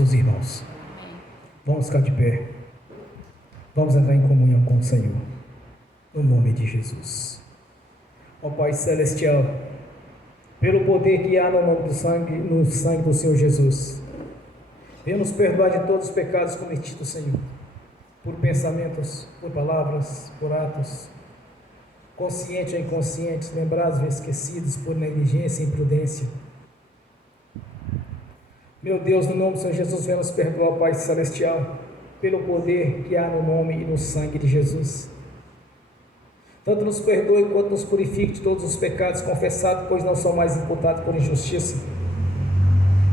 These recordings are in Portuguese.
Jesus, irmãos. Vamos ficar de pé. Vamos entrar em comunhão com o Senhor. No nome de Jesus. Ó Pai Celestial, pelo poder que há no sangue do Senhor Jesus, venha nos perdoar de todos os pecados cometidos, Senhor, por pensamentos, por palavras, por atos, conscientes ou inconscientes, lembrados ou esquecidos, por negligência e imprudência. Meu Deus, no nome do Senhor Jesus, venha nos perdoar, Pai Celestial, pelo poder que há no nome e no sangue de Jesus. Tanto nos perdoe quanto nos purifique de todos os pecados confessados, pois não são mais imputados por injustiça.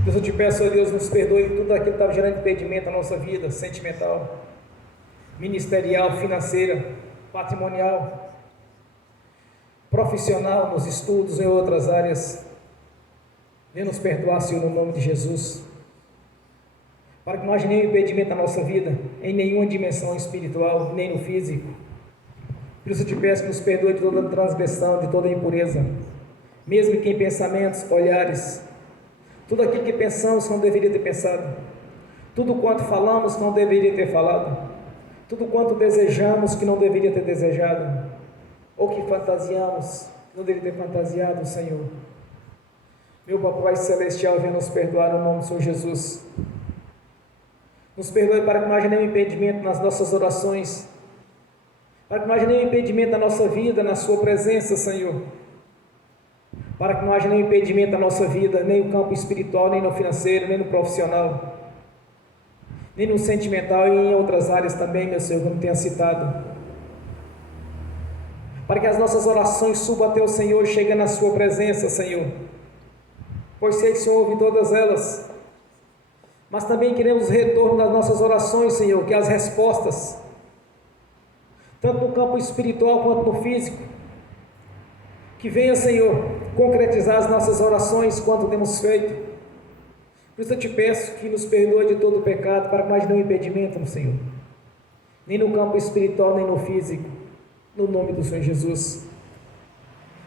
Deus, eu te peço, ó Deus, nos perdoe tudo aquilo que estava gerando impedimento na nossa vida, sentimental, ministerial, financeira, patrimonial, profissional, nos estudos, em outras áreas. Venha nos perdoar, Senhor, no nome de Jesus, para que não haja nenhum impedimento na nossa vida, em nenhuma dimensão espiritual, nem no físico. Por isso eu te peço que nos perdoe de toda transgressão, de toda impureza, mesmo que em pensamentos, olhares, tudo aquilo que pensamos que não deveria ter pensado, tudo quanto falamos que não deveria ter falado, tudo quanto desejamos que não deveria ter desejado, ou que fantasiamos que não deveria ter fantasiado, Senhor. Meu Papai Celestial, venha nos perdoar no nome do Senhor Jesus. Nos perdoe para que não haja nenhum impedimento nas nossas orações, para que não haja nenhum impedimento na nossa vida, na Sua presença, Senhor, para que não haja nenhum impedimento na nossa vida, nem no campo espiritual, nem no financeiro, nem no profissional, nem no sentimental e em outras áreas também, meu Senhor, como tenha citado, para que as nossas orações subam até o Senhor e cheguem na Sua presença, Senhor, pois sei que o Senhor ouve todas elas, mas também queremos retorno das nossas orações, Senhor, que as respostas, tanto no campo espiritual quanto no físico, que venha, Senhor, concretizar as nossas orações quanto temos feito. Por isso eu te peço que nos perdoe de todo o pecado, para que mais nenhum impedimento, Senhor, nem no campo espiritual, nem no físico, no nome do Senhor Jesus.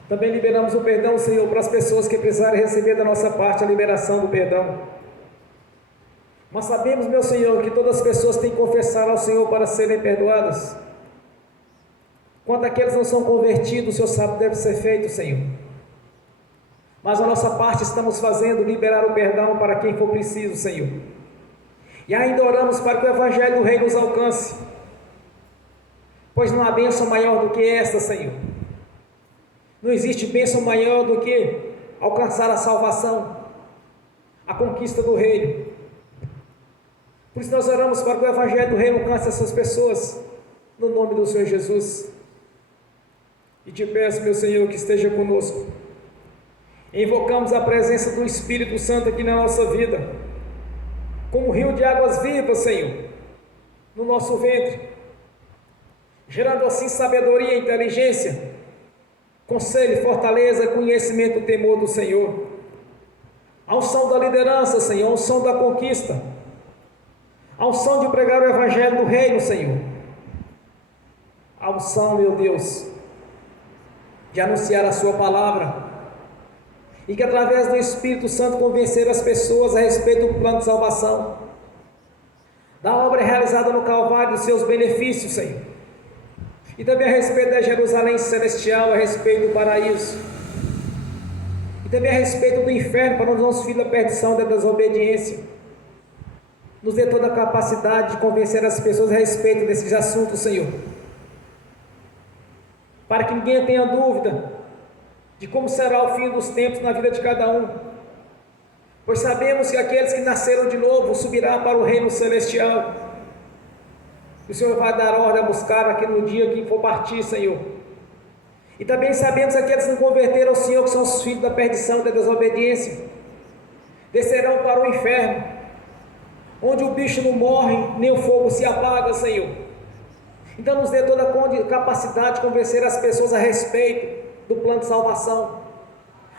Também liberamos o perdão, Senhor, para as pessoas que precisarem receber da nossa parte a liberação do perdão. Mas sabemos, meu Senhor, que todas as pessoas têm que confessar ao Senhor para serem perdoadas. Quanto àqueles que não são convertidos, o Senhor sabe que deve ser feito, Senhor. Mas a nossa parte estamos fazendo, liberar o perdão para quem for preciso, Senhor. E ainda oramos para que o Evangelho do Rei nos alcance, pois não há bênção maior do que esta, Senhor. Não existe bênção maior do que alcançar a salvação, a conquista do reino. Por isso nós oramos para que o Evangelho do reino alcance essas pessoas, no nome do Senhor Jesus. E te peço, meu Senhor, que esteja conosco. Invocamos a presença do Espírito Santo aqui na nossa vida, como um rio de águas vivas, Senhor, no nosso ventre, gerando assim sabedoria e inteligência, conselho, fortaleza, conhecimento e temor do Senhor. A unção da liderança, Senhor, a unção da conquista, a unção de pregar o Evangelho do Reino, Senhor. A unção, meu Deus, de anunciar a Sua palavra, e que através do Espírito Santo convencer as pessoas a respeito do plano de salvação, da obra realizada no Calvário, dos seus benefícios, Senhor, e também a respeito da Jerusalém Celestial, a respeito do paraíso, e também a respeito do inferno, para os nossos filhos da perdição, da desobediência. Nos dê toda a capacidade de convencer as pessoas a respeito desses assuntos, Senhor, para que ninguém tenha dúvida de como será o fim dos tempos na vida de cada um, pois sabemos que aqueles que nasceram de novo subirão para o reino celestial. O Senhor vai dar ordem a buscar aquele dia que for partir, Senhor. E também sabemos que aqueles que não converteram ao Senhor, que são os filhos da perdição, da desobediência, descerão para o inferno, onde o bicho não morre, nem o fogo se apaga, Senhor. Então nos dê toda a capacidade de convencer as pessoas a respeito do plano de salvação,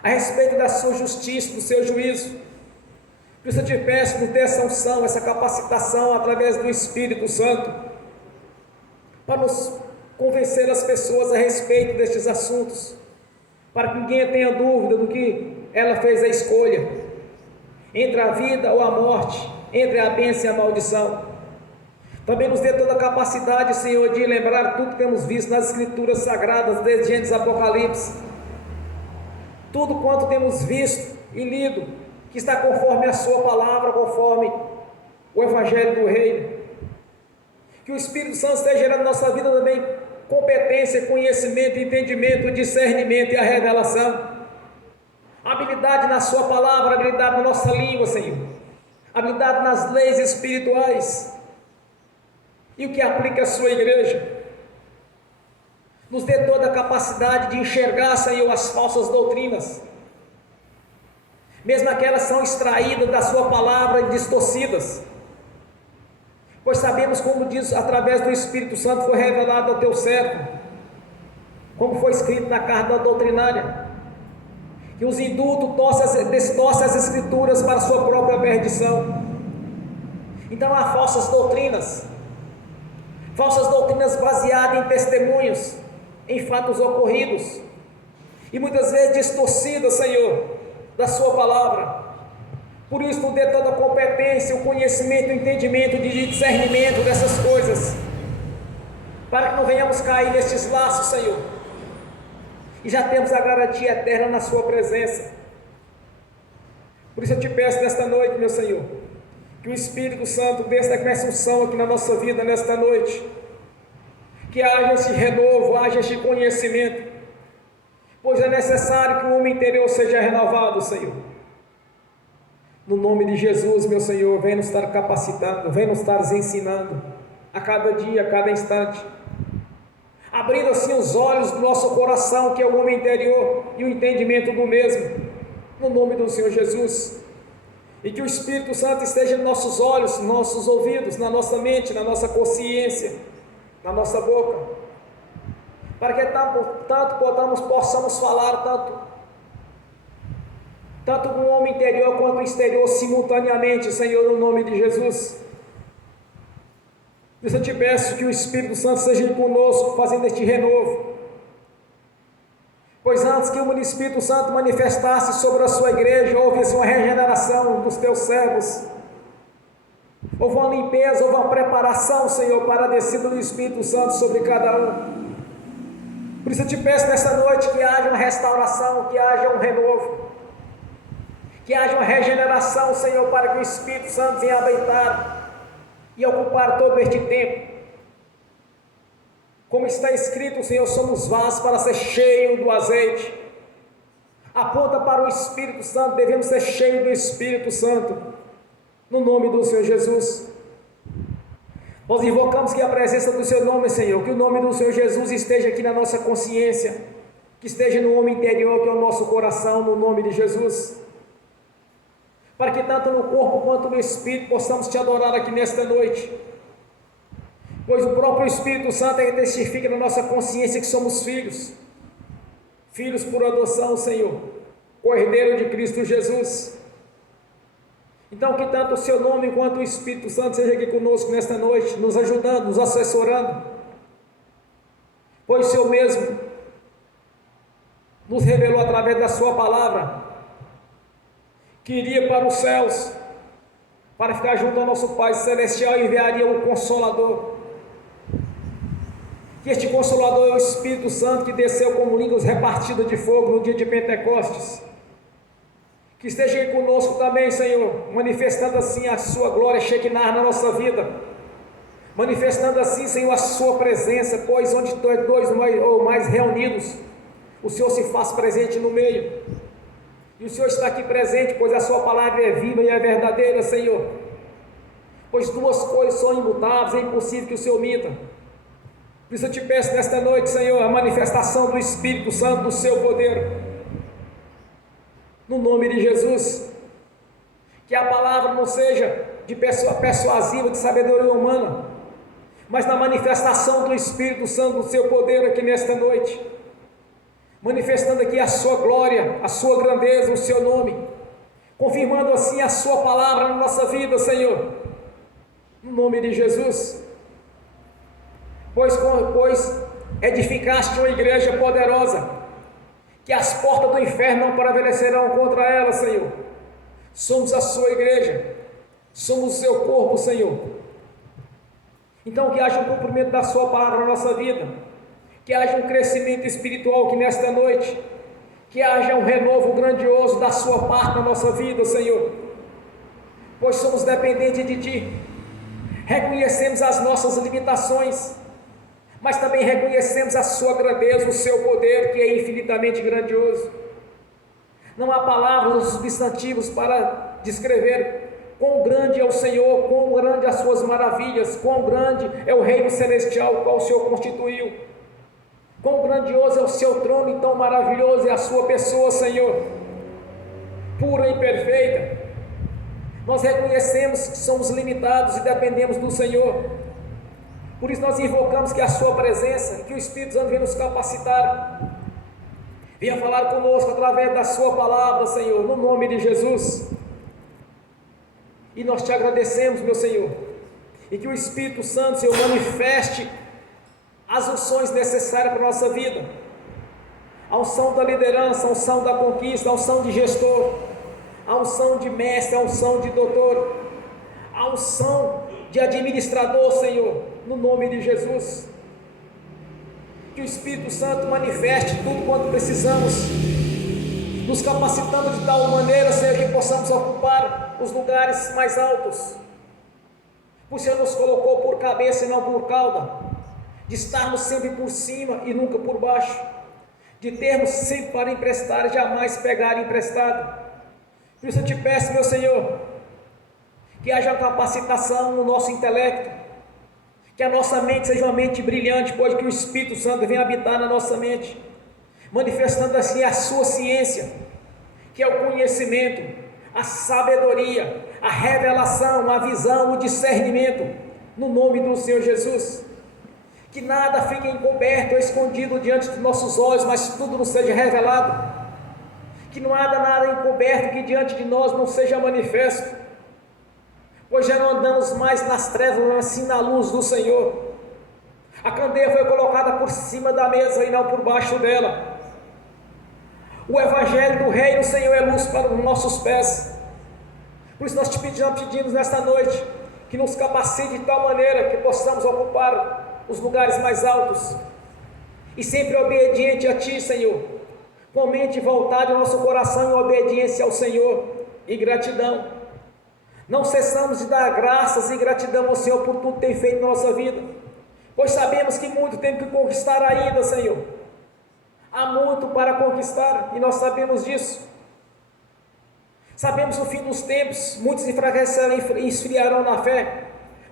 a respeito da sua justiça, do seu juízo. Por isso eu te peço, nos dê essa unção, essa capacitação através do Espírito Santo, para nos convencer as pessoas a respeito destes assuntos, para que ninguém tenha dúvida do que ela fez a escolha, entre a vida ou a morte, entre a bênção e a maldição. Também nos dê toda a capacidade, Senhor, de lembrar tudo que temos visto nas Escrituras Sagradas, desde Gênesis Apocalipse. Tudo quanto temos visto e lido, que está conforme a sua palavra, conforme o Evangelho do Reino. Que o Espírito Santo esteja gerando na nossa vida também competência, conhecimento, entendimento, discernimento e a revelação. Habilidade na sua palavra, habilidade na nossa língua, Senhor. Habilidade nas leis espirituais. E o que aplica a sua igreja. Nos dê toda a capacidade de enxergar, Senhor, as falsas doutrinas. Mesmo aquelas são extraídas da sua palavra e distorcidas. Pois sabemos, como diz, através do Espírito Santo foi revelado ao teu servo, como foi escrito na carta doutrinária, que os indultos distorcem as Escrituras para a sua própria perdição. Então há falsas doutrinas baseadas em testemunhos, em fatos ocorridos, e muitas vezes distorcidas, Senhor, da sua palavra. Por isso, nos dê toda a competência, o conhecimento, o entendimento, de discernimento dessas coisas, para que não venhamos cair nestes laços, Senhor, e já temos a garantia eterna na sua presença. Por isso eu te peço nesta noite, meu Senhor, que o Espírito Santo dê essa unção aqui na nossa vida nesta noite, que haja esse renovo, haja esse conhecimento, pois é necessário que o homem interior seja renovado, Senhor. No nome de Jesus, meu Senhor, vem nos estar capacitando, vem nos estar ensinando, a cada dia, a cada instante, abrindo assim os olhos do nosso coração, que é o homem interior, e o entendimento do mesmo, no nome do Senhor Jesus. E que o Espírito Santo esteja nos nossos olhos, nos nossos ouvidos, na nossa mente, na nossa consciência, na nossa boca, para que possamos falar tanto com o homem interior quanto o exterior simultaneamente, Senhor, no nome de Jesus. Por isso eu te peço que o Espírito Santo esteja conosco, fazendo este renovo, pois antes que o Espírito Santo manifestasse sobre a sua igreja, houve uma regeneração dos teus servos, houve uma limpeza, houve uma preparação, Senhor, para a descida do Espírito Santo sobre cada um. Por isso eu te peço nesta noite que haja uma restauração, que haja um renovo, que haja uma regeneração, Senhor, para que o Espírito Santo venha habitar e ocupar todo este tempo. Como está escrito, Senhor, somos vasos para ser cheios do azeite. Aponta para o Espírito Santo, devemos ser cheios do Espírito Santo, no nome do Senhor Jesus. Nós invocamos que a presença do Seu nome, Senhor, que o nome do Senhor Jesus esteja aqui na nossa consciência, que esteja no homem interior, que é o nosso coração, no nome de Jesus, para que tanto no corpo quanto no Espírito possamos Te adorar aqui nesta noite, pois o próprio Espírito Santo é que testifica na nossa consciência que somos filhos por adoção, Senhor, Cordeiro de Cristo Jesus. Então que tanto o Seu nome quanto o Espírito Santo seja aqui conosco nesta noite, nos ajudando, nos assessorando, pois o Senhor mesmo nos revelou através da Sua palavra que iria para os céus para ficar junto ao nosso Pai Celestial e enviaria um Consolador, que este Consolador é o Espírito Santo que desceu como línguas repartidas de fogo no dia de Pentecostes, que esteja aí conosco também, Senhor, manifestando assim a Sua glória Shekinah na nossa vida, manifestando assim, Senhor, a Sua presença, pois onde dois ou mais reunidos, o Senhor se faz presente no meio, e o Senhor está aqui presente, pois a Sua palavra é viva e é verdadeira, Senhor, pois duas coisas são imutáveis, é impossível que o Senhor minta. Por isso eu te peço nesta noite, Senhor, a manifestação do Espírito Santo, do Seu poder, no nome de Jesus, que a palavra não seja de persuasiva, de sabedoria humana, mas na manifestação do Espírito Santo, do Seu poder aqui nesta noite, manifestando aqui a Sua glória, a Sua grandeza, o Seu nome, confirmando assim a Sua palavra na nossa vida, Senhor, no nome de Jesus, pois edificaste uma igreja poderosa, que as portas do inferno não prevalecerão contra ela, Senhor. Somos a Sua igreja, somos o seu corpo, Senhor. Então que haja um cumprimento da sua palavra na nossa vida, que haja um crescimento espiritual aqui nesta noite, que haja um renovo grandioso da sua parte na nossa vida, Senhor, pois somos dependentes de Ti, reconhecemos as nossas limitações, mas também reconhecemos a sua grandeza, o seu poder, que é infinitamente grandioso. Não há palavras ou substantivos para descrever quão grande é o Senhor, quão grande as suas maravilhas, quão grande é o reino celestial qual o Senhor constituiu, quão grandioso é o seu trono e tão maravilhoso é a sua pessoa, Senhor, pura e perfeita. Nós reconhecemos que somos limitados e dependemos do Senhor, por isso nós invocamos que a sua presença, que o Espírito Santo venha nos capacitar, venha falar conosco através da sua palavra, Senhor, no nome de Jesus. E nós te agradecemos, meu Senhor, e que o Espírito Santo, Senhor, manifeste as unções necessárias para a nossa vida, a unção da liderança, a unção da conquista, a unção de gestor, a unção de mestre, a unção de doutor, a unção de administrador, Senhor, no nome de Jesus. Que o Espírito Santo manifeste tudo quanto precisamos, nos capacitando de tal maneira, Senhor, que possamos ocupar os lugares mais altos. O Senhor nos colocou por cabeça e não por cauda, de estarmos sempre por cima e nunca por baixo, de termos sempre para emprestar e jamais pegar emprestado. Por isso eu te peço, meu Senhor, que haja capacitação no nosso intelecto, que a nossa mente seja uma mente brilhante, pois que o Espírito Santo venha habitar na nossa mente, manifestando assim a sua ciência, que é o conhecimento, a sabedoria, a revelação, a visão, o discernimento, no nome do Senhor Jesus. Que nada fique encoberto ou escondido diante dos nossos olhos, mas tudo nos seja revelado. Que não haja nada encoberto que diante de nós não seja manifesto, pois já não andamos mais nas trevas, mas sim na luz do Senhor. A candeia foi colocada por cima da mesa e não por baixo dela. O Evangelho do Reino, Senhor, é luz para os nossos pés. Por isso nós te pedimos nesta noite, que nos capacite de tal maneira que possamos ocupar os lugares mais altos, e sempre obediente a Ti, Senhor, com mente voltada ao nosso coração em obediência ao Senhor e gratidão. Não cessamos de dar graças e gratidão ao Senhor por tudo que tem feito na nossa vida, pois sabemos que muito temos que conquistar ainda, Senhor. Há muito para conquistar e nós sabemos disso. Sabemos no fim dos tempos, muitos enfraquecerão e esfriarão na fé,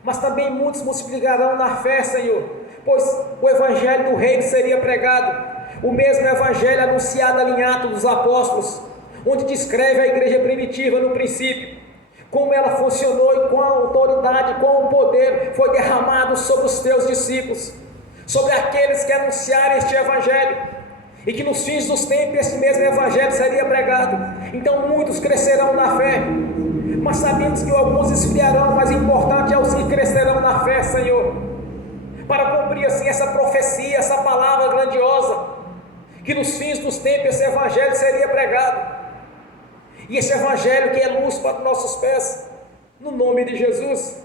mas também muitos multiplicarão na fé, Senhor, pois o Evangelho do Reino seria pregado, o mesmo Evangelho anunciado ali em Atos dos Apóstolos, onde descreve a igreja primitiva no princípio, como ela funcionou e com a autoridade, com o poder foi derramado sobre os teus discípulos, sobre aqueles que anunciarem este Evangelho, e que nos fins dos tempos esse mesmo Evangelho seria pregado. Então muitos crescerão na fé, mas sabemos que alguns esfriarão, mas o importante é os que crescerão na fé, Senhor, para cumprir assim essa profecia, essa palavra grandiosa, que nos fins dos tempos esse Evangelho seria pregado, e esse Evangelho que é luz para os nossos pés, no nome de Jesus.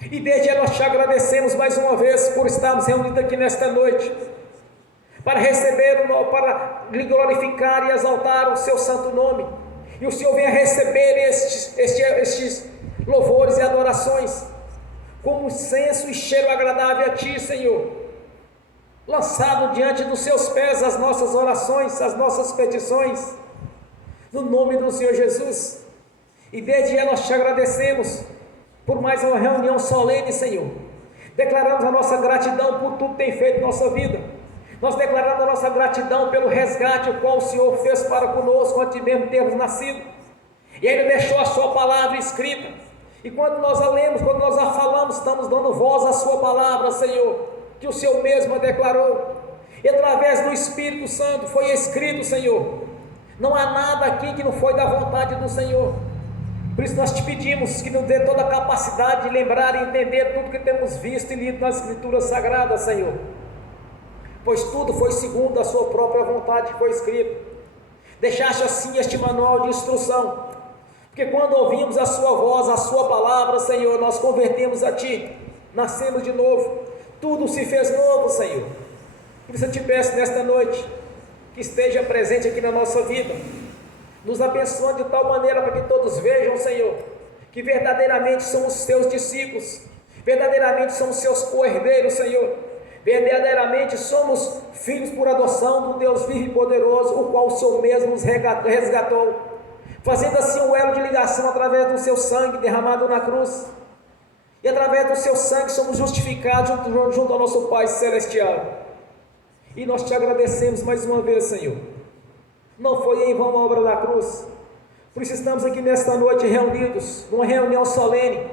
E desde já nós te agradecemos mais uma vez por estarmos reunidos aqui nesta noite, para receber, para lhe glorificar e exaltar o seu santo nome, e o Senhor venha receber estes louvores e adorações, como incenso e cheiro agradável a Ti, Senhor, lançado diante dos seus pés as nossas orações, as nossas petições, no nome do Senhor Jesus. E desde já nós te agradecemos por mais uma reunião solene, Senhor. Declaramos a nossa gratidão por tudo que tem feito em nossa vida. Nós declaramos a nossa gratidão pelo resgate o qual o Senhor fez para conosco antes mesmo de termos nascido, e ainda deixou a sua palavra escrita, e quando nós a lemos, quando nós a falamos, estamos dando voz à sua palavra, Senhor, que o Senhor mesmo a declarou, e através do Espírito Santo foi escrito, Senhor. Não há nada aqui que não foi da vontade do Senhor. Por isso nós te pedimos que nos dê toda a capacidade de lembrar e entender tudo que temos visto e lido nas Escrituras Sagradas, Senhor, pois tudo foi segundo a sua própria vontade que foi escrito. Deixaste assim este manual de instrução, porque quando ouvimos a sua voz, a sua palavra, Senhor, nós convertemos a Ti, nascemos de novo, tudo se fez novo, Senhor. Por isso eu te peço nesta noite, que esteja presente aqui na nossa vida, nos abençoando de tal maneira para que todos vejam, Senhor, que verdadeiramente somos Seus discípulos, verdadeiramente somos Seus co-herdeiros, Senhor, verdadeiramente somos filhos por adoção do Deus vivo e poderoso, o qual o Senhor mesmo nos resgatou, fazendo assim um elo de ligação através do Seu sangue derramado na cruz, e através do Seu sangue somos justificados junto ao nosso Pai Celestial, e nós Te agradecemos mais uma vez, Senhor. Não foi em vão a obra da cruz. Por isso estamos aqui nesta noite reunidos, numa reunião solene,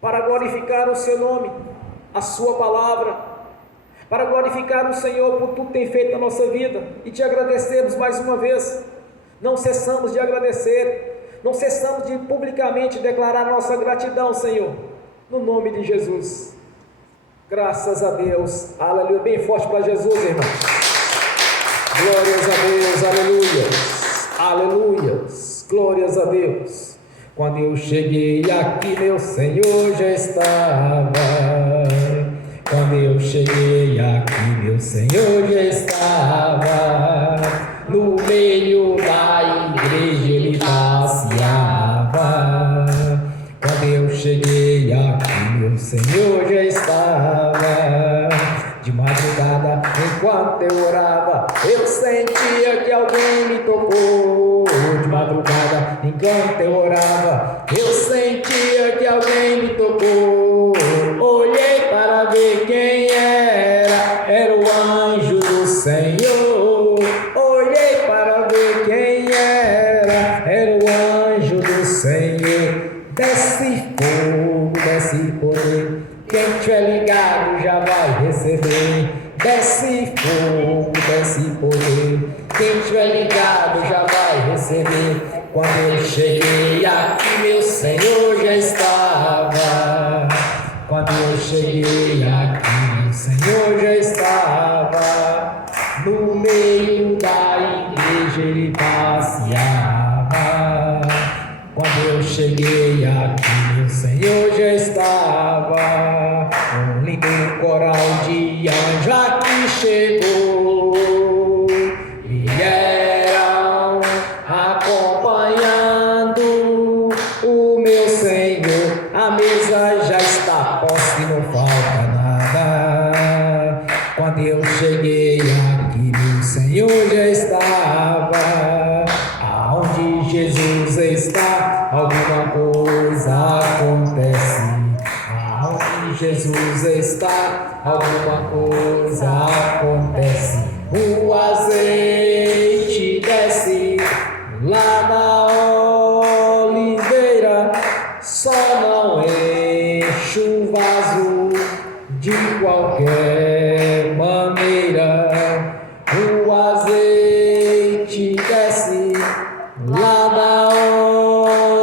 para glorificar o Seu nome, a Sua palavra, para glorificar o Senhor por tudo que tem feito na nossa vida, e Te agradecemos mais uma vez. Não cessamos de agradecer, não cessamos de publicamente declarar nossa gratidão, Senhor, no nome de Jesus. Graças a Deus, aleluia, bem forte para Jesus, irmão. Glórias a Deus, aleluias, aleluias, glórias a Deus. Quando eu cheguei aqui, meu Senhor já estava. Quando eu cheguei aqui, meu Senhor já estava. No meio da igreja ele passeava. Quando eu cheguei aqui, meu Senhor já estava. De madrugada, enquanto eu orava, eu sentia que alguém me tocou. De madrugada, enquanto eu orava, eu sentia que alguém me tocou. Olhei para ver quem era o anjo do Senhor. Olhei para ver quem era o anjo do Senhor. Desce fogo, desce poder. Quem tiver ligado já vai receber. Desce fogo, desce poder. Quem tiver ligado já vai receber. Quando eu cheguei aqui, meu Senhor já estava. Quando eu cheguei aqui, meu Senhor já estava. No meio da igreja ele passeava. Quando eu cheguei aqui, meu Senhor já estava. Um lindo coral de anjos aqui chegou, e eram acompanhando o meu Senhor. A mesa já está posta e não falta nada. Quando eu cheguei aqui, meu Senhor já estava. Aonde Jesus está, alguma coisa acontece. Aonde Jesus está, alguma coisa acontece. O azeite desce lá na oliveira, só não enche o vaso de qualquer maneira. O azeite desce lá na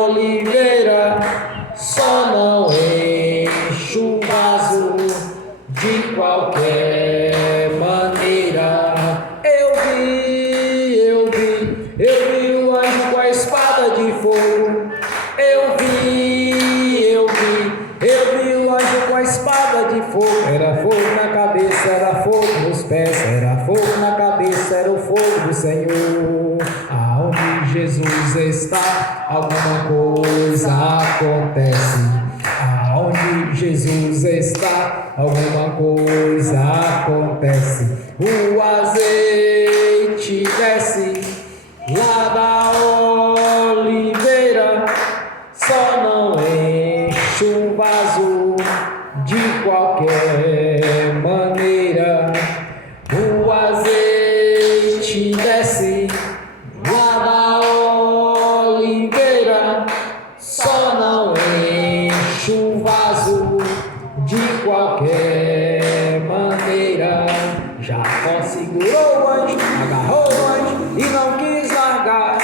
oliveira, só não enche o vaso de qualquer maneira. Eu vi o anjo com a espada de fogo. Eu vi o anjo com a espada de fogo. Era fogo na cabeça, era fogo nos pés, era fogo na cabeça, era o fogo do Senhor. Aonde Jesus está, alguma coisa acontece. Aonde Jesus está, alguma coisa acontece. O azeite desce lá da oliveira, só não enche o vaso de qualquer maneira. O azeite desce lá da oliveira, só não enche o vaso de qualquer maneira. Jacó segurou o anjo, agarrou o anjo e não quis largar.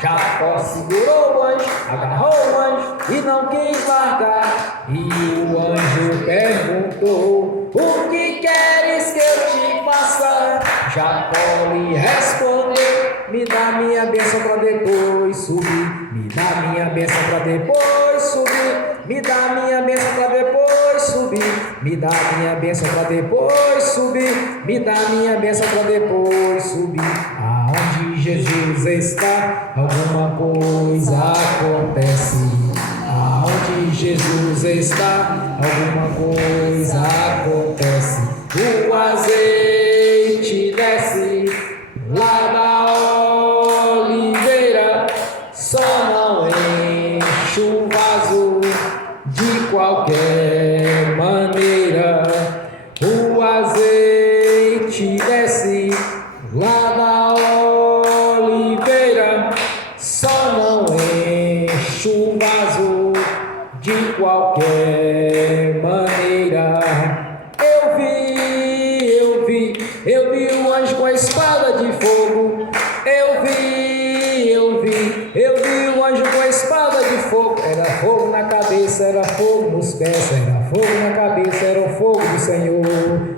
Jacó segurou o anjo, agarrou o anjo e não quis largar. E o anjo perguntou: o que queres que eu te faça? Jacó lhe respondeu: me dá minha bênção para depois subir. Me dá minha bênção depois subir. Me dá minha bênção para depois subir. Me dá minha bênção para depois subir. Me dá minha bênção para depois subir. Aonde Jesus está, alguma coisa acontece. Aonde Jesus está, alguma coisa acontece. O azeite desce lá da oliveira, só não enche o vaso de qualquer maneira. O azeite desce lá da oliveira, só não enche o vaso de qualquer maneira. Eu vi um anjo com a espada de fogo. Eu vi um anjo com a espada de fogo. Era fogo na cabeça, era fogo nos pés, era fogo na cabeça, era o fogo do Senhor.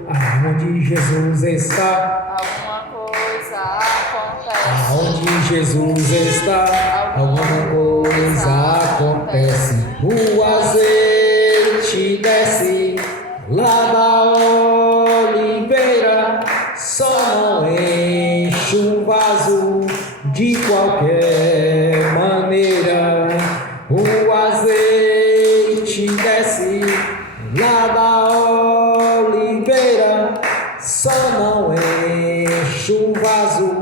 Aonde Jesus está, alguma coisa acontece. aonde Jesus está, alguma coisa acontece. O azeite desce lá da oliveira, só não enche um vaso de qualquer maneira. O azeite desce lá da oliveira, só não enche um vaso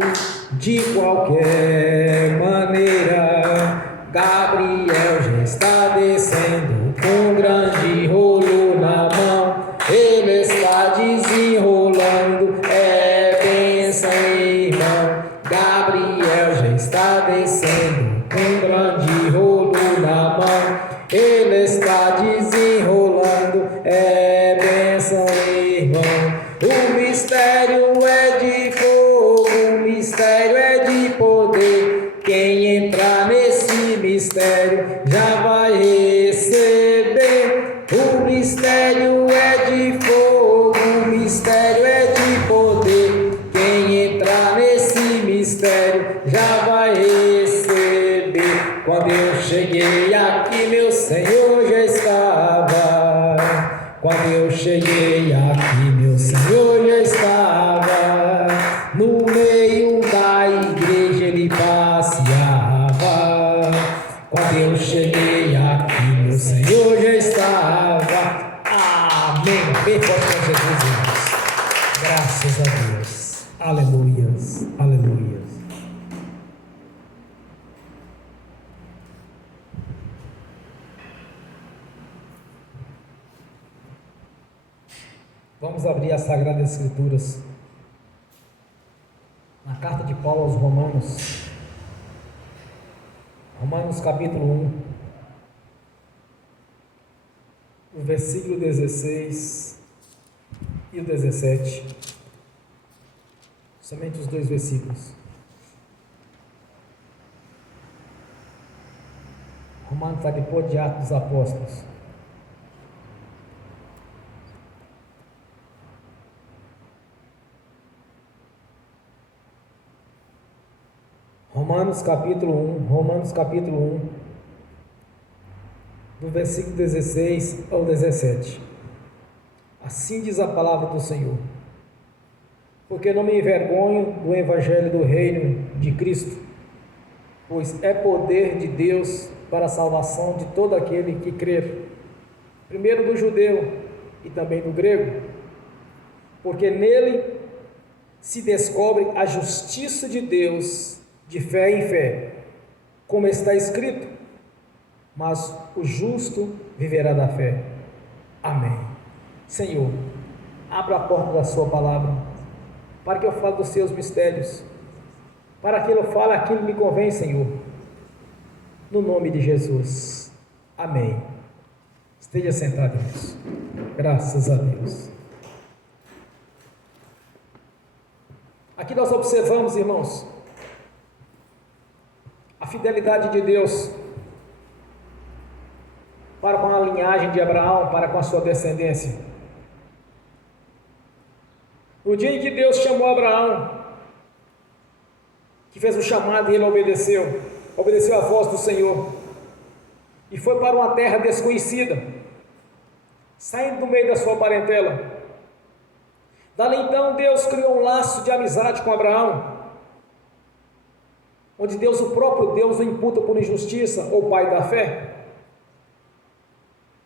de qualquer maneira. Gabriel já está descendo com um grande rolo na mão. Ele está desenrolando, é bênção, irmão. Gabriel já está descendo com um grande rolo na mão. Ele está desenrolando, é bênção, irmão. O mistério é de fogo, o mistério é de poder. Quem entrar nesse mistério já vai receber. O mistério é de fogo, o mistério é de poder. Quem entrar nesse mistério já vai receber. Quando eu cheguei aqui, meu Senhor já estava. Quando eu cheguei aqui, meu Senhor já estava. No meio da igreja ele passeava. Quando eu cheguei aqui, meu Senhor já estava. Amém. Bem forte com Jesus, irmãos. Graças a Deus. Aleluias. Aleluias. Vamos abrir as Sagradas Escrituras na carta de Paulo aos Romanos. Romanos capítulo 1, o versículo 16 e o 17. Somente os dois versículos. Romanos está depois de Atos dos Apóstolos. Romanos capítulo 1, do versículo 16 ao 17. Assim diz a palavra do Senhor: porque não me envergonho do evangelho do reino de Cristo, pois é poder de Deus para a salvação de todo aquele que crer, primeiro do judeu e também do grego, porque nele se descobre a justiça de Deus de fé em fé, como está escrito: mas o justo viverá da fé. Amém. Senhor, abra a porta da sua palavra, para que eu fale dos seus mistérios, para que eu fale aquilo que me convém, Senhor, no nome de Jesus. Amém. Esteja sentado, irmãos. Graças a Deus. Aqui nós observamos, irmãos, a fidelidade de Deus para com a linhagem de Abraão, para com a sua descendência. No dia em que Deus chamou Abraão, que fez o chamado e ele obedeceu a voz do Senhor, e foi para uma terra desconhecida, saindo do meio da sua parentela. Dali então Deus criou um laço de amizade com Abraão, onde Deus, o próprio Deus, o imputa por injustiça, ou pai da fé,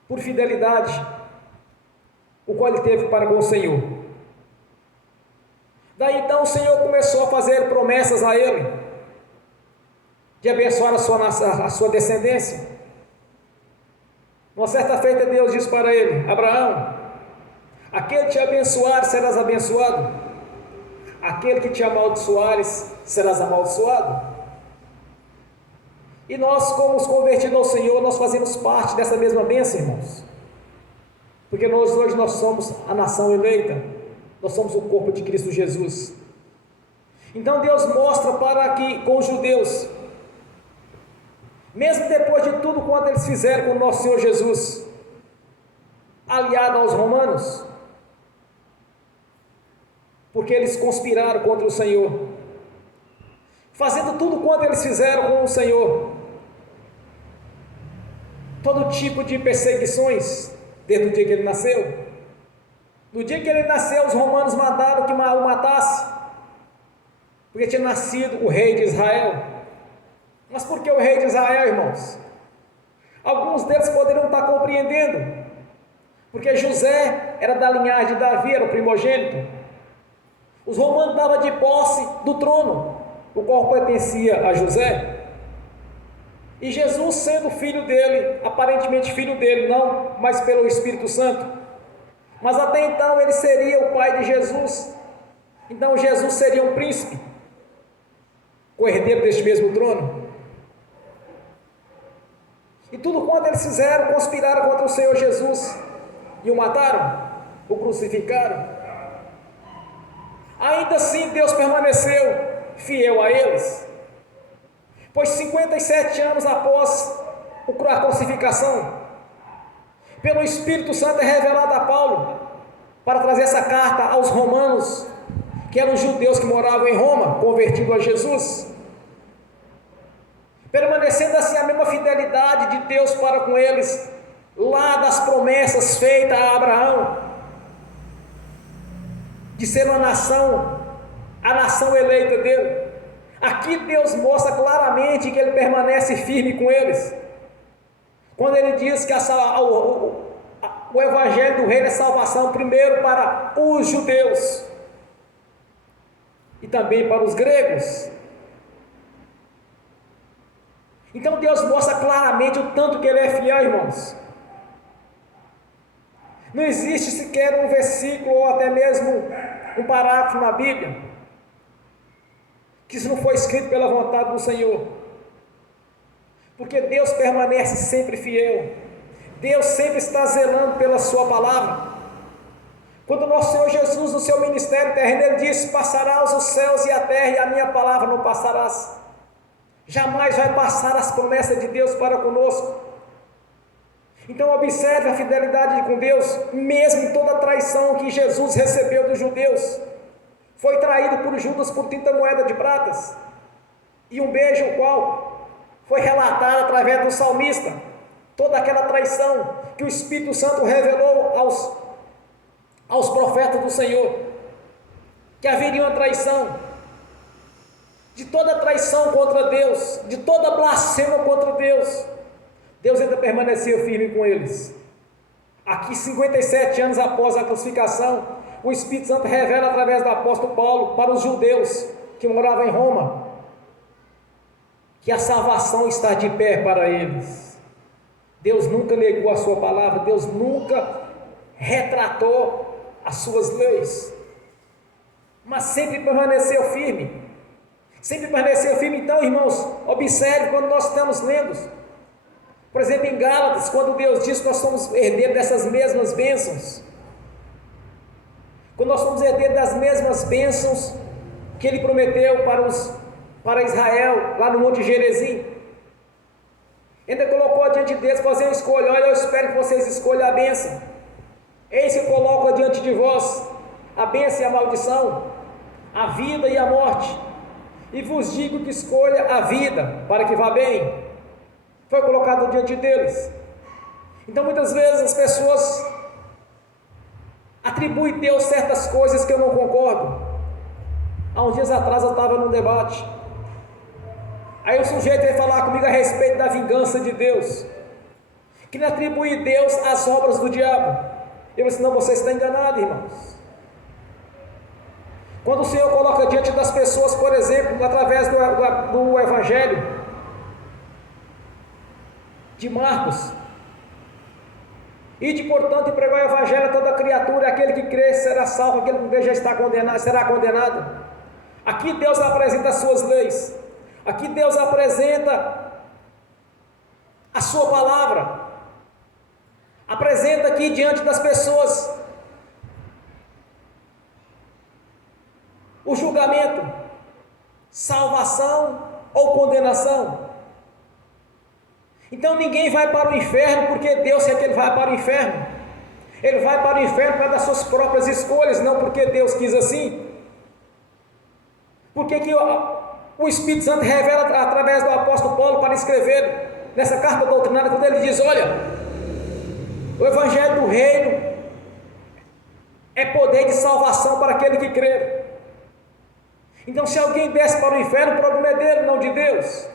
por fidelidade, o qual ele teve para com o Senhor. Daí então o Senhor começou a fazer promessas a ele, de abençoar a sua descendência. Uma certa feita Deus disse para ele: Abraão, aquele que te abençoar serás abençoado, aquele que te amaldiçoares serás amaldiçoado. E nós, como os convertidos ao Senhor, nós fazemos parte dessa mesma bênção, irmãos, porque hoje nós somos a nação eleita, nós somos o corpo de Cristo Jesus. Então Deus mostra para que com os judeus, mesmo depois de tudo quanto eles fizeram com o nosso Senhor Jesus, aliado aos romanos, porque eles conspiraram contra o Senhor, fazendo tudo quanto eles fizeram com o Senhor, todo tipo de perseguições, desde o dia que ele nasceu. No dia que ele nasceu, os romanos mandaram que o matasse, porque tinha nascido o rei de Israel. Mas por que o rei de Israel, irmãos? Alguns deles poderiam estar compreendendo, porque José era da linhagem de Davi, era o primogênito. Os romanos davam de posse do trono, o qual pertencia a José. E Jesus, sendo filho dele, aparentemente filho dele, não, mas pelo Espírito Santo, mas até então ele seria o pai de Jesus. Então Jesus seria um príncipe, o herdeiro deste mesmo trono. E tudo quanto eles fizeram, conspiraram contra o Senhor Jesus, e o mataram, o crucificaram. Ainda assim Deus permaneceu fiel a eles, pois 57 anos após a crucificação, pelo Espírito Santo é revelado a Paulo, para trazer essa carta aos romanos, que eram judeus que moravam em Roma, convertidos a Jesus, permanecendo assim a mesma fidelidade de Deus para com eles, lá das promessas feitas a Abraão, de ser uma nação, a nação eleita dele. Aqui Deus mostra claramente que ele permanece firme com eles, quando ele diz que o evangelho do reino é salvação primeiro para os judeus e também para os gregos. Então Deus mostra claramente o tanto que ele é fiel, irmãos. Não existe sequer um versículo ou até mesmo um parágrafo na Bíblia que isso não foi escrito pela vontade do Senhor, porque Deus permanece sempre fiel. Deus sempre está zelando pela sua palavra. Quando o nosso Senhor Jesus, no seu ministério terreno, ele disse: passarás os céus e a terra, e a minha palavra não passarás. Jamais vai passar as promessas de Deus para conosco. Então observe a fidelidade com Deus, mesmo em toda a traição que Jesus recebeu dos judeus. Foi traído por Judas por 30 moedas de pratas, e um beijo, o qual foi relatado através do salmista, toda aquela traição que o Espírito Santo revelou aos profetas do Senhor, que haveria uma traição, de toda traição contra Deus, de toda blasfêmia contra Deus, Deus ainda permaneceu firme com eles. Aqui 57 anos após a crucificação, o Espírito Santo revela através do apóstolo Paulo para os judeus que moravam em Roma, que a salvação está de pé para eles. Deus nunca negou a sua palavra, Deus nunca retratou as suas leis, mas sempre permaneceu firme, sempre permaneceu firme. Então, irmãos, observe quando nós estamos lendo, por exemplo, em Gálatas, quando Deus diz que nós somos herdeiros dessas mesmas bênçãos, quando nós somos herdeiros das mesmas bênçãos que Ele prometeu para Israel, lá no Monte Gerizim, ainda colocou diante deles fazer uma escolha: olha, eu espero que vocês escolham a bênção. Eis que coloco diante de vós a bênção e a maldição, a vida e a morte, e vos digo que escolha a vida, para que vá bem. foi colocado diante deles. Então muitas vezes as pessoas atribuem a Deus certas coisas que eu não concordo. Há uns dias atrás eu estava num debate, aí o sujeito veio falar comigo a respeito da vingança de Deus, que não atribui a Deus as obras do diabo. Eu disse: não, você está enganado, irmãos. Quando o Senhor coloca diante das pessoas, por exemplo, através do Evangelho de Marcos, ide, portanto, e pregai o Evangelho a toda criatura, aquele que crê será salvo, aquele que crê já está condenado, será condenado. Aqui Deus apresenta as suas leis, aqui Deus apresenta a sua palavra, apresenta aqui diante das pessoas o julgamento, salvação ou condenação. Então ninguém vai para o inferno porque Deus quer que ele vá para o inferno. Ele vai para o inferno por causa das suas próprias escolhas, não porque Deus quis assim. Porque que o Espírito Santo revela através do apóstolo Paulo para escrever nessa carta doutrinária, quando ele diz: olha, o Evangelho do Reino é poder de salvação para aquele que crê. Então, se alguém desce para o inferno, o problema é dele, não de Deus.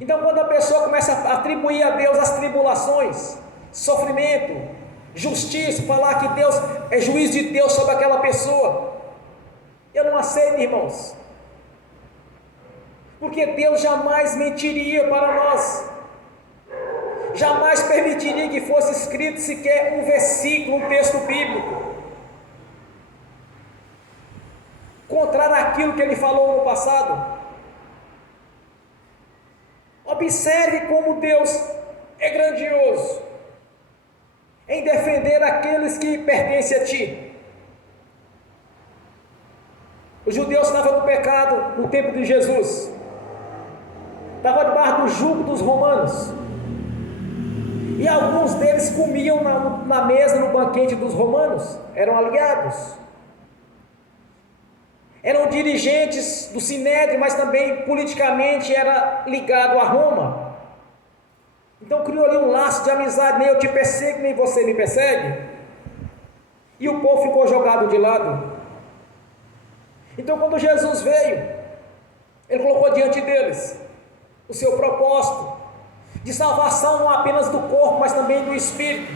Então, quando a pessoa começa a atribuir a Deus as tribulações, sofrimento, justiça, falar que Deus é juiz de Deus sobre aquela pessoa, eu não aceito, irmãos, porque Deus jamais mentiria para nós, jamais permitiria que fosse escrito sequer um versículo, um texto bíblico contrário àquilo que ele falou no passado. Observe como Deus é grandioso em defender aqueles que pertencem a ti. Os judeus estavam no pecado no tempo de Jesus, estavam debaixo do jugo dos romanos, e alguns deles comiam na mesa, no banquete dos romanos, eram aliados, eram dirigentes do Sinédrio, mas também politicamente era ligado a Roma. Então criou ali um laço de amizade, nem eu te perseguo, nem você me persegue, e o povo ficou jogado de lado. Então quando Jesus veio, ele colocou diante deles o seu propósito de salvação, não apenas do corpo, mas também do espírito,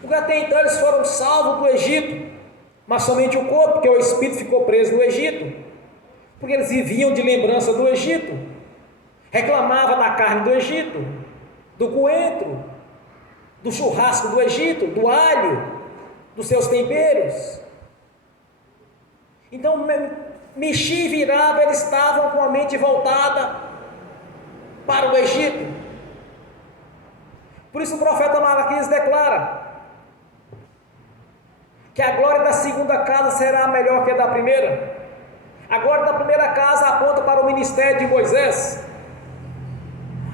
porque até então eles foram salvos do Egito, mas somente o corpo, porque o espírito ficou preso no Egito, porque eles viviam de lembrança do Egito, reclamavam da carne do Egito, do coentro, do churrasco do Egito, do alho, dos seus temperos. Então, mexia e virava, eles estavam com a mente voltada para o Egito. Por isso o profeta Malaquias declara que a glória da segunda casa será melhor que a da primeira. A glória da primeira casa aponta para o ministério de Moisés,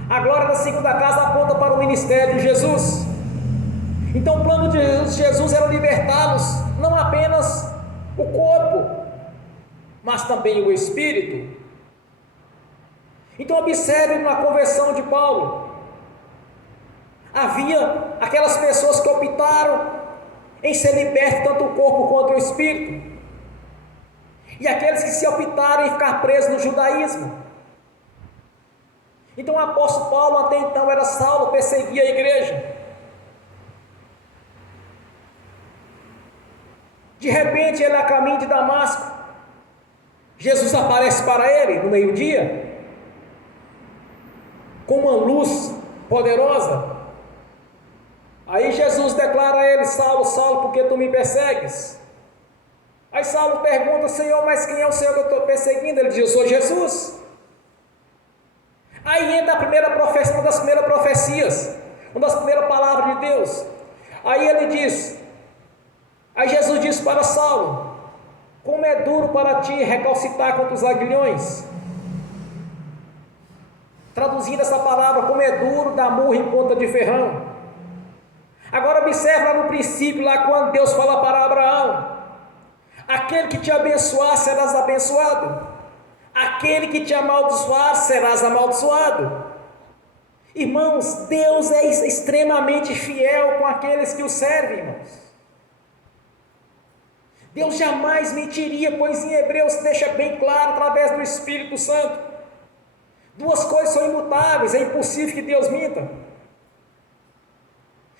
a glória da segunda casa aponta para o ministério de Jesus. Então o plano de Jesus era libertá-los, não apenas o corpo, mas também o espírito. Então observe na conversão de Paulo, havia aquelas pessoas que optaram em ser libertos, tanto o corpo quanto o espírito, e aqueles que se optaram em ficar presos no judaísmo. Então o apóstolo Paulo até então era Saulo, perseguia a igreja. De repente ele a caminho de Damasco, Jesus aparece para ele no meio-dia, com uma luz poderosa. Aí Jesus declara a ele: Saulo, Saulo, por que tu me persegues? Aí Saulo pergunta: Senhor, mas quem é o Senhor que eu estou perseguindo? Ele diz: eu sou Jesus. Aí entra a primeira profecia, uma das primeiras profecias, uma das primeiras palavras de Deus. Aí ele diz, aí Jesus disse para Saulo: como é duro para ti recalcitar contra os aguilhões. Traduzindo essa palavra, como é duro dar murro em ponta de ferrão. Agora observe lá no princípio, lá quando Deus fala para Abraão: aquele que te abençoar serás abençoado, aquele que te amaldiçoar serás amaldiçoado. Irmãos, Deus é extremamente fiel com aqueles que o servem, irmãos. Deus jamais mentiria, pois em Hebreus deixa bem claro, através do Espírito Santo, duas coisas são imutáveis, é impossível que Deus minta.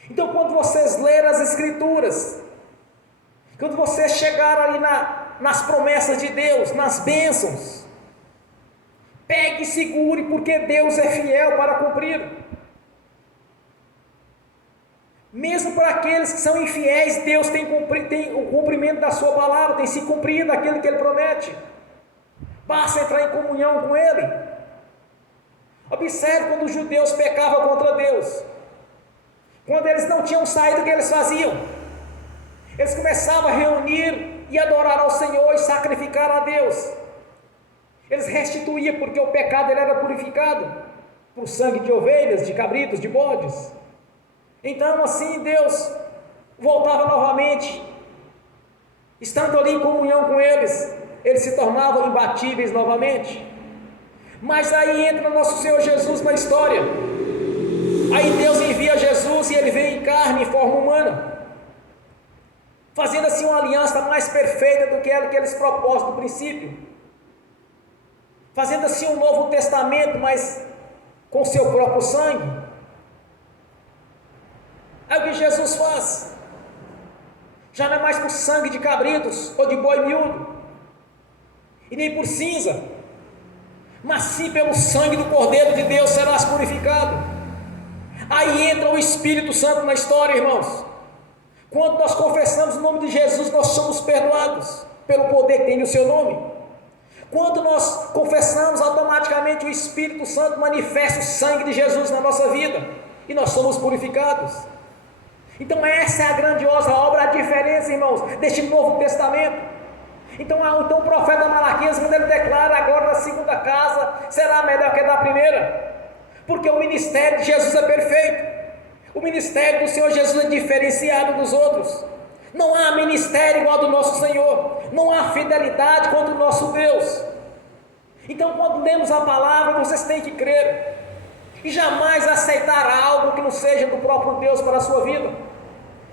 Então, quando vocês lerem as Escrituras, quando vocês chegarem ali nas promessas de Deus, nas bênçãos, pegue e segure, porque Deus é fiel para cumprir. Mesmo para aqueles que são infiéis, Deus tem o cumprimento da sua palavra, tem se cumprido aquilo que Ele promete. Basta entrar em comunhão com Ele. Observe quando os judeus pecavam contra Deus. Quando eles não tinham saído, o que eles faziam? Eles começavam a reunir e adorar ao Senhor e sacrificar a Deus. Eles restituíam, porque o pecado ele era purificado por sangue de ovelhas, de cabritos, de bodes. Então assim Deus voltava novamente, estando ali em comunhão com eles se tornavam imbatíveis novamente. Mas aí entra nosso Senhor Jesus na história. Aí Deus envia Jesus e Ele vem em carne, em forma humana, fazendo assim uma aliança mais perfeita do que era aqueles propósitos do princípio, fazendo assim um novo testamento, mas com seu próprio sangue. Aí o que Jesus faz? Já não é mais por sangue de cabritos ou de boi miúdo, e nem por cinza, mas sim pelo sangue do Cordeiro de Deus serás purificado. Aí entra o Espírito Santo na história, irmãos. Quando nós confessamos o nome de Jesus, nós somos perdoados pelo poder que tem no seu nome. Quando nós confessamos, automaticamente o Espírito Santo manifesta o sangue de Jesus na nossa vida e nós somos purificados. Então essa é a grandiosa obra, a diferença, irmãos, deste Novo Testamento. Então o profeta Malaquias, quando ele declara agora da segunda casa será melhor que a da primeira, porque o ministério de Jesus é perfeito. O ministério do Senhor Jesus é diferenciado dos outros. Não há ministério igual ao do nosso Senhor, não há fidelidade quanto o nosso Deus. Então quando lemos a palavra, vocês têm que crer e jamais aceitar algo que não seja do próprio Deus para a sua vida.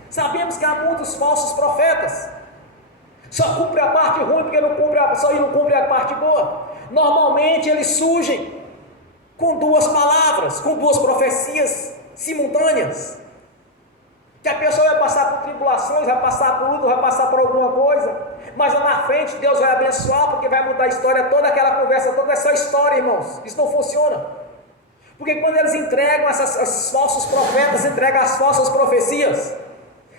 Sabemos que há muitos falsos profetas, só cumpre a parte ruim porque não cumpre a parte boa. Normalmente eles surgem com duas palavras, com duas profecias simultâneas, que a pessoa vai passar por tribulações, vai passar por luta, vai passar por alguma coisa, mas lá na frente Deus vai abençoar, porque vai mudar a história toda, aquela conversa toda é só história, irmãos. Isso não funciona, porque quando eles entregam esses falsos profetas, entregam as falsas profecias,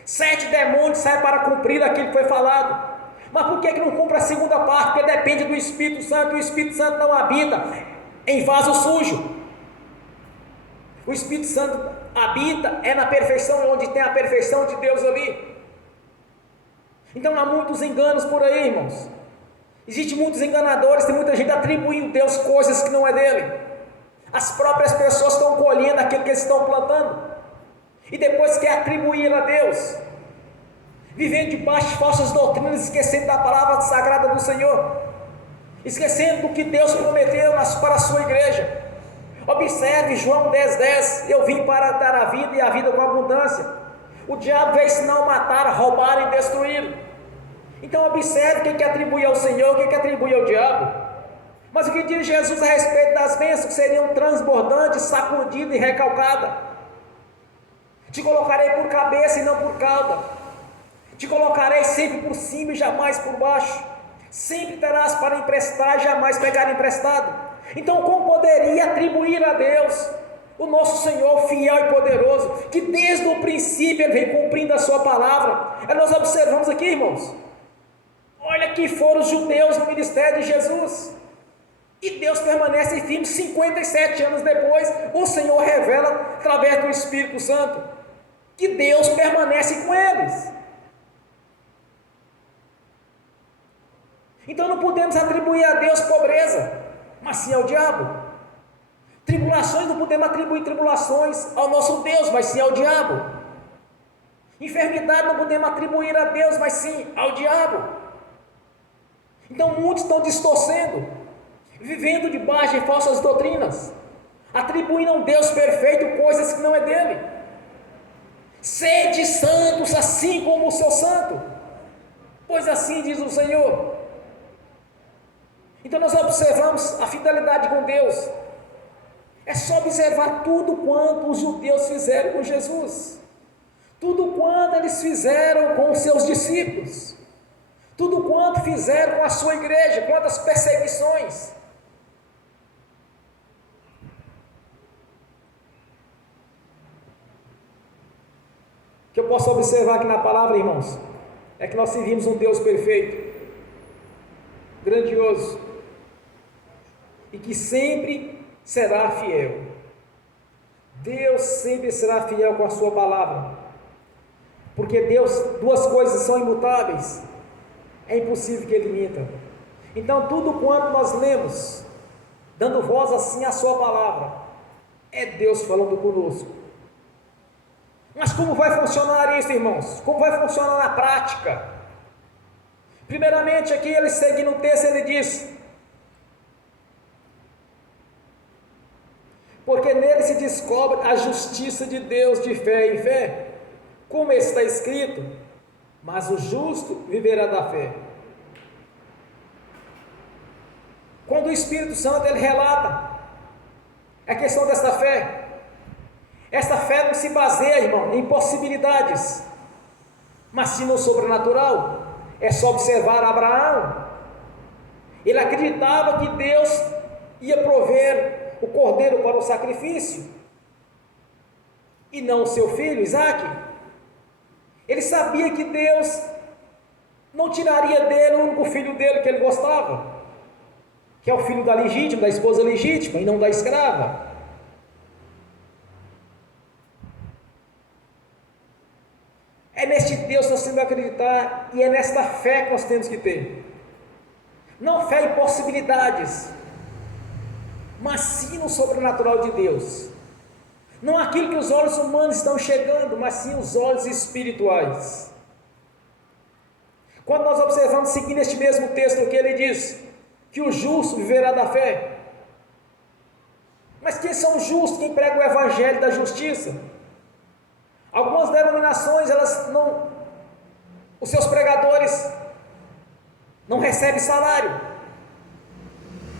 7 demônios saem para cumprir aquilo que foi falado. Mas por que não cumpre a segunda parte? Porque depende do Espírito Santo, e o Espírito Santo não habita em vaso sujo. O Espírito Santo habita na perfeição, onde tem a perfeição de Deus ali. Então há muitos enganos por aí, irmãos. Existem muitos enganadores, tem muita gente atribuindo a Deus coisas que não é dele. As próprias pessoas estão colhendo aquilo que eles estão plantando, e depois quer atribuir a Deus, vivendo debaixo de falsas doutrinas, esquecendo da palavra sagrada do Senhor, esquecendo do que Deus prometeu para a sua igreja. Observe João 10,10: eu vim para dar a vida e a vida com abundância. O diabo veio senão matar, roubar e destruir. Então observe o que atribui ao Senhor, o que atribui ao diabo. Mas o que diz Jesus a respeito das bênçãos, que seriam transbordantes, sacudidas e recalcadas? Te colocarei por cabeça e não por cauda, te colocarei sempre por cima e jamais por baixo, sempre terás para emprestar e jamais pegar emprestado. Então como poderia atribuir a Deus, o nosso Senhor fiel e poderoso, que desde o princípio Ele vem cumprindo a sua palavra? Nós observamos aqui, irmãos, olha que foram os judeus no ministério de Jesus, e Deus permanece firme. 57 anos depois, o Senhor revela através do Espírito Santo que Deus permanece com eles. Então não podemos atribuir a Deus pobreza, mas sim ao diabo. Tribulações, não podemos atribuir tribulações ao nosso Deus, mas sim ao diabo. Enfermidade não podemos atribuir a Deus, mas sim ao diabo. Então muitos estão distorcendo, vivendo debaixo de falsas doutrinas, atribuindo a um Deus perfeito coisas que não é dele. Sede santos, assim como o seu santo, pois assim diz o Senhor. Então nós observamos a fidelidade com Deus. É só observar tudo quanto os judeus fizeram com Jesus, tudo quanto eles fizeram com os seus discípulos, tudo quanto fizeram com a sua igreja, quantas perseguições. O que eu posso observar aqui na palavra, irmãos, é que nós servimos um Deus perfeito, grandioso, e que sempre será fiel. Deus sempre será fiel com a sua palavra, porque Deus, duas coisas são imutáveis, é impossível que Ele minta. Então tudo quanto nós lemos, dando voz assim à sua palavra, é Deus falando conosco. Mas como vai funcionar isso, irmãos? Como vai funcionar na prática? Primeiramente aqui ele seguindo o texto, ele diz: porque nele se descobre a justiça de Deus de fé em fé, como está escrito, mas o justo viverá da fé. Quando o Espírito Santo ele relata a questão desta fé, esta fé não se baseia, irmão, em possibilidades, mas sim no sobrenatural. É só observar Abraão. Ele acreditava que Deus ia prover o cordeiro para o sacrifício, e não o seu filho Isaque. Ele sabia que Deus não tiraria dele o único filho dele que ele gostava, que é o filho da legítima, da esposa legítima, e não da escrava. É neste Deus que nós temos que acreditar, e é nesta fé que nós temos que ter. Não fé em possibilidades, mas sim no sobrenatural de Deus. Não aquilo que os olhos humanos estão chegando, mas sim os olhos espirituais. Quando nós observamos, seguindo este mesmo texto, que ele diz que o justo viverá da fé. Mas quem são os justos? Quem prega o evangelho da justiça? Algumas denominações, os seus pregadores não recebem salário,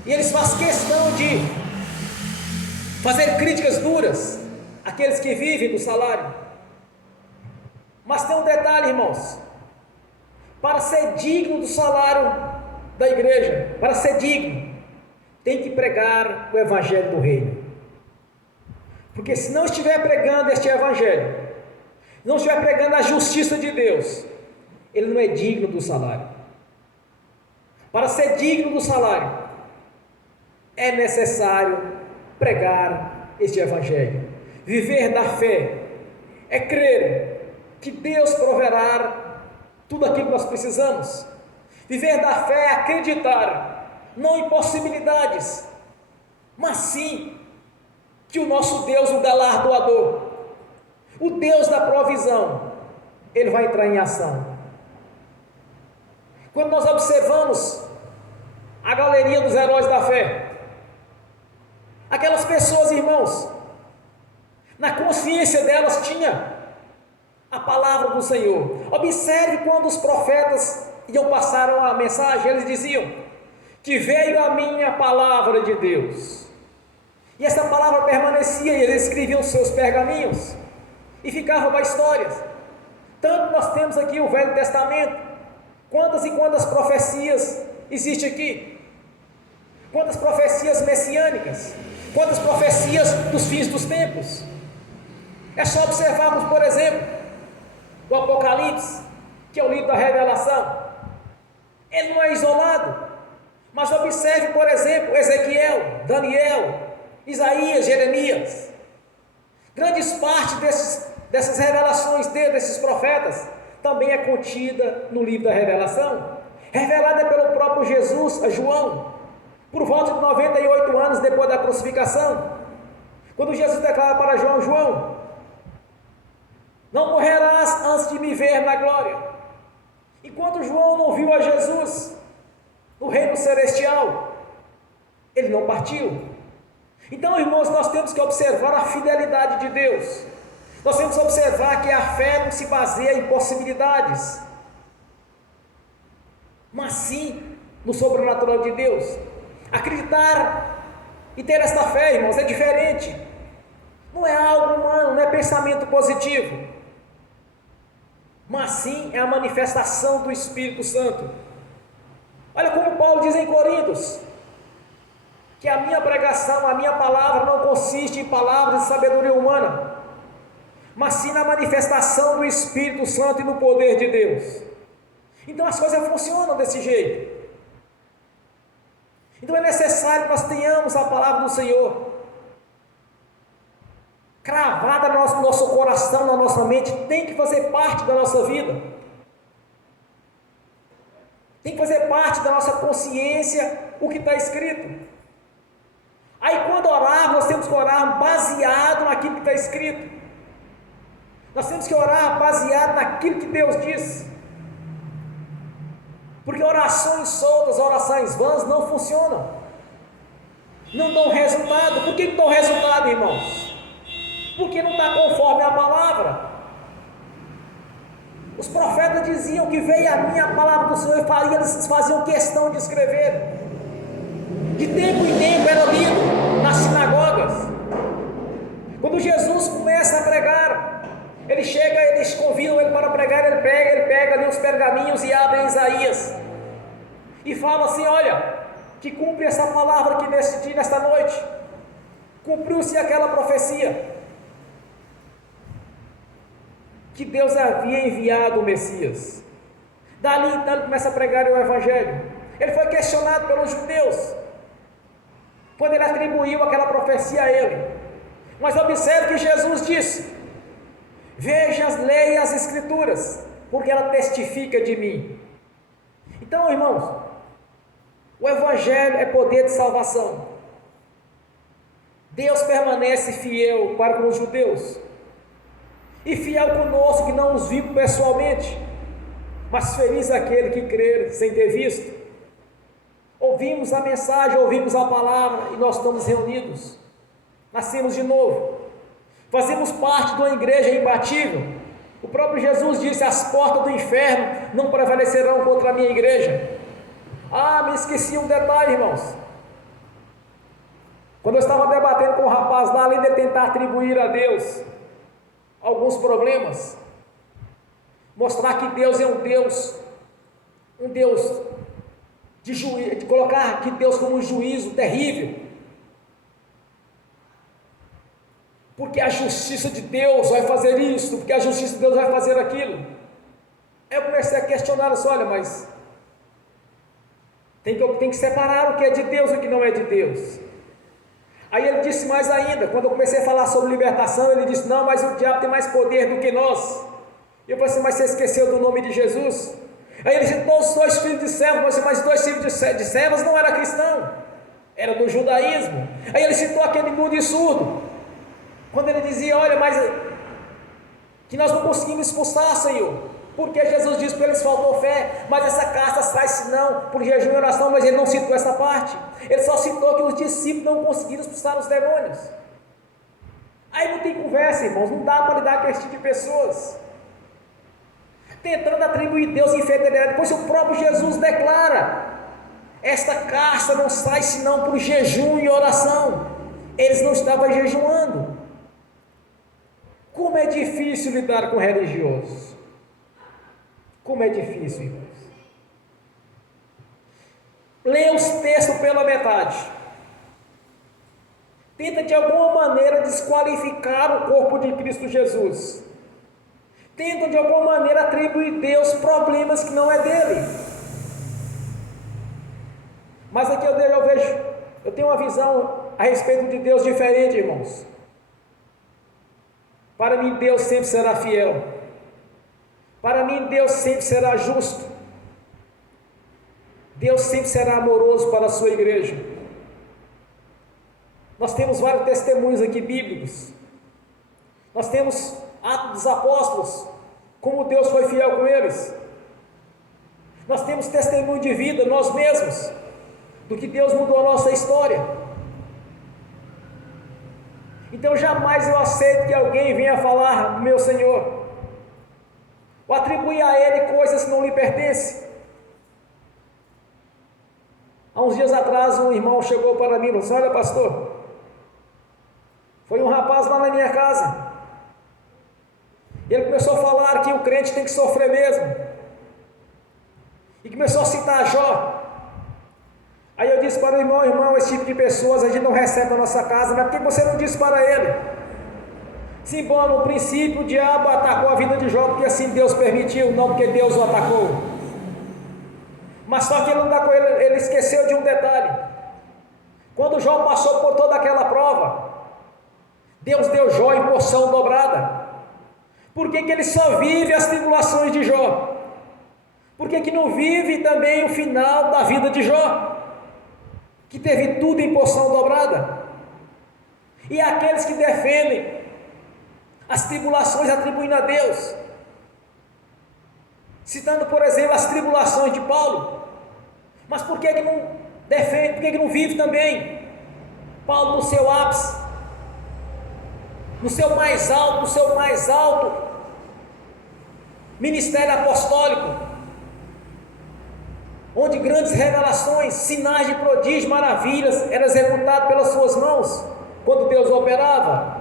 e eles fazem questão de fazer críticas duras àqueles que vivem do salário. Mas tem um detalhe, irmãos: para ser digno do salário da igreja, para ser digno, tem que pregar o evangelho do reino. Porque se não estiver pregando este evangelho, não estiver pregando a justiça de Deus, ele não é digno do salário. Para ser digno do salário, é necessário pregar este evangelho. Viver da fé é crer que Deus proverá tudo aquilo que nós precisamos. Viver da fé é acreditar, não em possibilidades, mas sim que o nosso Deus, o galardoador, o Deus da provisão, Ele vai entrar em ação. Quando nós observamos a galeria dos heróis da fé, aquelas pessoas, irmãos, na consciência delas tinha a palavra do Senhor. Observe quando os profetas iam passar a mensagem, eles diziam que veio a minha palavra de Deus, e essa palavra permanecia, e eles escreviam os seus pergaminhos, e ficava para histórias. Tanto nós temos aqui o Velho Testamento, quantas e quantas profecias existem aqui, quantas profecias messiânicas, quantas profecias dos fins dos tempos. É só observarmos, por exemplo, o Apocalipse, que é o livro da revelação. Ele não é isolado, mas observe, por exemplo, Ezequiel, Daniel, Isaías, Jeremias. Grandes partes dessas revelações desses profetas também é contida no livro da revelação, revelada pelo próprio Jesus a João, por volta de 98 anos depois da crucificação, quando Jesus declara para João: João, não morrerás antes de me ver na glória. Enquanto João não viu a Jesus no reino celestial, ele não partiu. Então, irmãos, nós temos que observar a fidelidade de Deus. Nós temos que observar que a fé não se baseia em possibilidades, mas sim no sobrenatural de Deus. Acreditar e ter esta fé, irmãos, é diferente. Não é algo humano, não é pensamento positivo, mas sim é a manifestação do Espírito Santo. Olha como Paulo diz em Coríntios, que a minha pregação, a minha palavra não consiste em palavras de sabedoria humana, mas sim na manifestação do Espírito Santo e no poder de Deus. Então as coisas funcionam desse jeito. Então é necessário que nós tenhamos a palavra do Senhor cravada no nosso coração, na nossa mente. Tem que fazer parte da nossa vida, tem que fazer parte da nossa consciência o que está escrito. Aí quando orar, nós temos que orar baseado naquilo que está escrito. Nós temos que orar baseado naquilo que Deus diz. Porque orações soltas, orações vãs não funcionam, não dão resultado. Por que não dão resultado, irmãos? Porque não está conforme a palavra. Os profetas diziam que veio a minha palavra do Senhor e eles faziam questão de escrever. De tempo em tempo era lido nas sinagogas. Quando Jesus começa a pregar, ele chega, eles convidam ele para pregar, ele pega ali os pergaminhos e abre Isaías e fala assim: olha, que cumpre essa palavra aqui neste dia, nesta noite. Cumpriu-se aquela profecia que Deus havia enviado o Messias. Dali então ele começa a pregar o Evangelho. Ele foi questionado pelos judeus quando ele atribuiu aquela profecia a ele. Mas observe que Jesus disse: veja, leia as Escrituras, porque ela testifica de mim. Então, irmãos, o Evangelho é poder de salvação. Deus permanece fiel para com os judeus e fiel conosco que não os vimos pessoalmente, mas feliz aquele que crer sem ter visto. Ouvimos a mensagem, ouvimos a palavra e nós estamos reunidos, nascemos de novo, fazemos parte de uma igreja imbatível. O próprio Jesus disse: as portas do inferno não prevalecerão contra a minha igreja. Me esqueci um detalhe, irmãos. Quando eu estava debatendo com o rapaz lá, além de tentar atribuir a Deus alguns problemas, mostrar que Deus é um Deus de juízo, de colocar aqui Deus como um juízo terrível, porque a justiça de Deus vai fazer isso, porque a justiça de Deus vai fazer aquilo. Eu comecei a questionar assim: olha, mas tem que separar o que é de Deus e o que não é de Deus. Aí ele disse mais ainda, quando eu comecei a falar sobre libertação, ele disse: não, mas o diabo tem mais poder do que nós. E eu falei assim: mas você esqueceu do nome de Jesus? Aí ele citou os 2 filhos de servos, mas 2 filhos de servos não era cristão, era do judaísmo. Aí ele citou aquele mudo e surdo, quando ele dizia: olha, mas que nós não conseguimos expulsar, Senhor, porque Jesus disse para eles: faltou fé, mas essa casta sai senão por jejum e oração. Mas ele não citou essa parte, ele só citou que os discípulos não conseguiram expulsar os demônios. Aí não tem conversa, irmãos, não dá para lidar com esse tipo de pessoas, tentando atribuir Deus infidelidade, pois o próprio Jesus declara: esta casta não sai senão por jejum e oração. Eles não estavam jejuando. Como é difícil lidar com religiosos, como é difícil, irmãos. Leia os textos pela metade, tenta de alguma maneira desqualificar o corpo de Cristo Jesus, tentam de alguma maneira atribuir a Deus problemas que não é dele. Mas aqui eu tenho uma visão a respeito de Deus diferente, irmãos. Para mim, Deus sempre será fiel. Para mim, Deus sempre será justo. Deus sempre será amoroso para a sua igreja. Nós temos vários testemunhos aqui bíblicos. Nós temos Atos dos Apóstolos, como Deus foi fiel com eles. Nós temos testemunho de vida, nós mesmos, do que Deus mudou a nossa história. Então jamais eu aceito que alguém venha falar do meu Senhor, ou atribuir a Ele coisas que não lhe pertencem. Há uns dias atrás um irmão chegou para mim e falou assim: olha pastor, foi um rapaz lá na minha casa, ele começou a falar que o crente tem que sofrer mesmo, e começou a citar Jó. Aí eu disse para o irmão: irmão, esse tipo de pessoas a gente não recebe na nossa casa, mas por que você não disse para ele? Sim, bom, no princípio o diabo atacou a vida de Jó porque assim Deus permitiu, não porque Deus o atacou. Mas só que ele não atacou, ele esqueceu de um detalhe. Quando Jó passou por toda aquela prova, Deus deu Jó em porção dobrada. Por que ele só vive as tribulações de Jó? Por que não vive também o final da vida de Jó, que teve tudo em porção dobrada? E aqueles que defendem as tribulações atribuindo a Deus, citando por exemplo as tribulações de Paulo, mas por que não defende, por que não vive também Paulo no seu ápice, no seu mais alto ministério apostólico, onde grandes revelações, sinais de prodígios, maravilhas eram executados pelas suas mãos, quando Deus operava?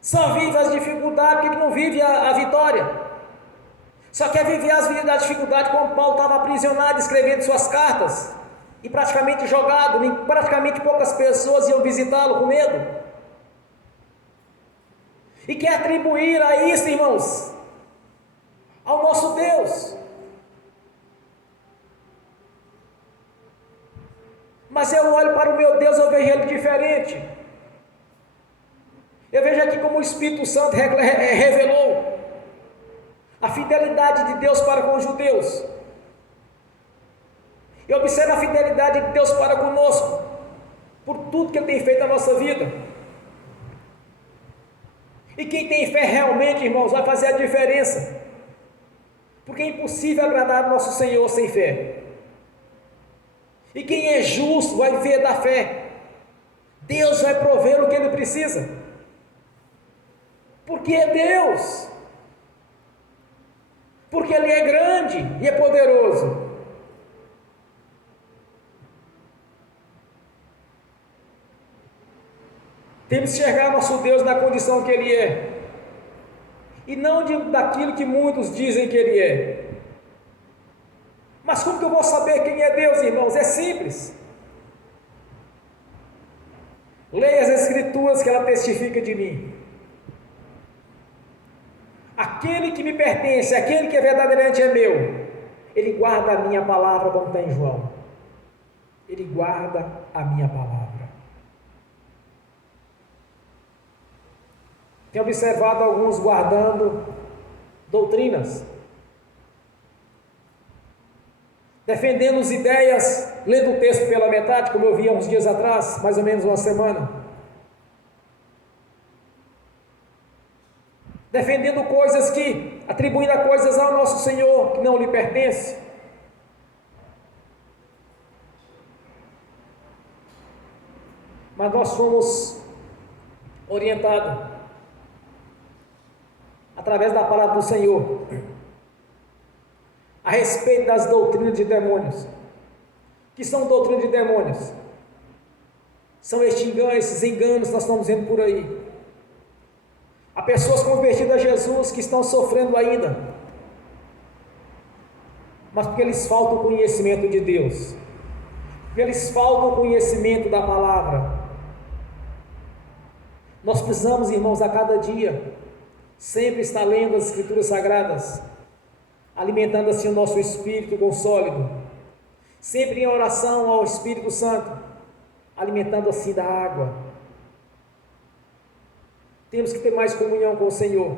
Só vive as dificuldades, porque não vive a vitória. Só quer viver as dificuldades, como Paulo estava aprisionado, escrevendo suas cartas, e praticamente jogado, praticamente poucas pessoas iam visitá-lo com medo. E quer atribuir a isso, irmãos, ao nosso Deus. Mas eu olho para o meu Deus, eu vejo Ele diferente. Eu vejo aqui como o Espírito Santo revelou a fidelidade de Deus para com os judeus. Eu observo a fidelidade de Deus para conosco, por tudo que Ele tem feito na nossa vida. E quem tem fé realmente, irmãos, vai fazer a diferença, porque é impossível agradar o nosso Senhor sem fé. E quem é justo vai viver da fé. Deus vai prover o que Ele precisa, porque é Deus, porque Ele é grande e é poderoso. Temos que enxergar nosso Deus na condição que Ele é, e não daquilo que muitos dizem que Ele é. Mas como que eu vou saber quem é Deus, irmãos? É simples. Leia as Escrituras que ela testifica de mim. Aquele que me pertence, aquele que verdadeiramente é meu, ele guarda a minha palavra, como está em João. Ele guarda a minha palavra. Tenho observado alguns guardando doutrinas, defendendo as ideias, lendo o texto pela metade, como eu vi há uns dias atrás, mais ou menos uma semana. Defendendo coisas atribuindo a coisas ao nosso Senhor que não lhe pertence. Mas nós fomos orientados através da palavra do Senhor a respeito das doutrinas de demônios. Que são doutrinas de demônios? São esses enganos que nós estamos vendo por aí. Há pessoas convertidas a Jesus que estão sofrendo ainda, mas porque eles faltam o conhecimento de Deus, porque eles faltam o conhecimento da palavra. Nós precisamos, irmãos, a cada dia sempre estar lendo as Escrituras Sagradas, alimentando assim o nosso espírito com sólido, sempre em oração ao Espírito Santo, alimentando assim da água. Temos que ter mais comunhão com o Senhor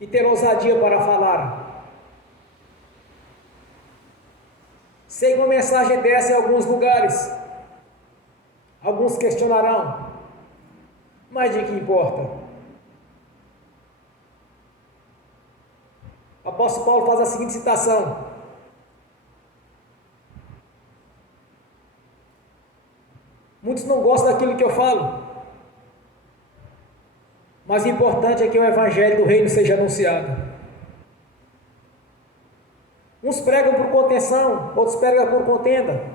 e ter ousadia para falar. Sei que uma mensagem dessa em alguns lugares, alguns questionarão, mas de que importa? O apóstolo Paulo faz a seguinte citação: Muitos não gostam daquilo que eu falo, mas o importante é que o evangelho do reino seja anunciado. Uns pregam por contenção, outros pregam por contenda,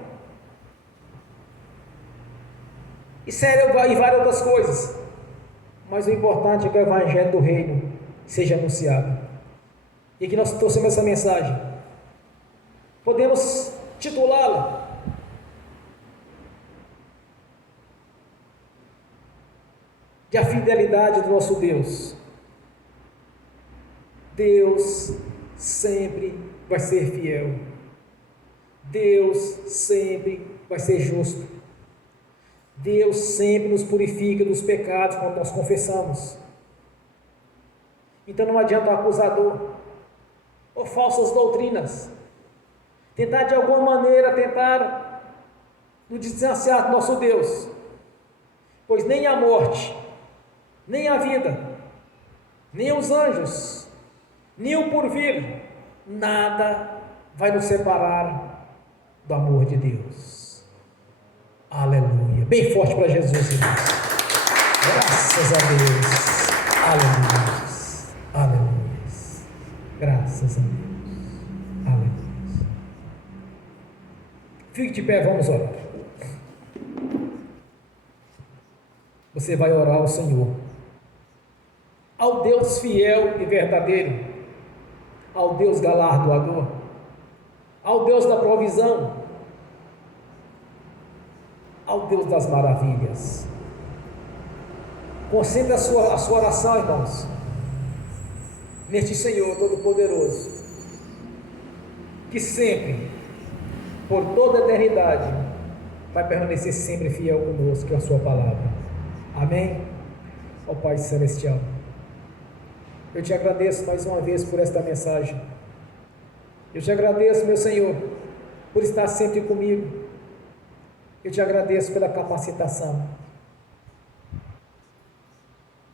e várias outras coisas, mas o importante é que o evangelho do reino seja anunciado. E que nós trouxemos essa mensagem, podemos titulá-la de a fidelidade do nosso Deus. Deus sempre vai ser fiel. Deus sempre vai ser justo. Deus sempre nos purifica dos pecados quando nós confessamos. Então não adianta o acusador ou falsas doutrinas tentar de alguma maneira nos distanciar do nosso Deus, pois nem a morte, nem a vida, nem os anjos, nem o porvir, nada vai nos separar do amor de Deus. Aleluia. Bem forte para Jesus, irmãos. Graças a Deus. Aleluia. Aleluia. Graças a Deus. Aleluia. Fique de pé, vamos orar. Você vai orar ao Senhor, ao Deus fiel e verdadeiro, ao Deus galardoador, ao Deus da provisão, ao Deus das maravilhas. Concentre a sua oração, irmãos, neste Senhor Todo-Poderoso, que sempre, por toda a eternidade, vai permanecer sempre fiel conosco, com a sua palavra. Amém? Ó Pai Celestial, eu te agradeço mais uma vez por esta mensagem. Eu te agradeço, meu Senhor, por estar sempre comigo. Eu te agradeço pela capacitação.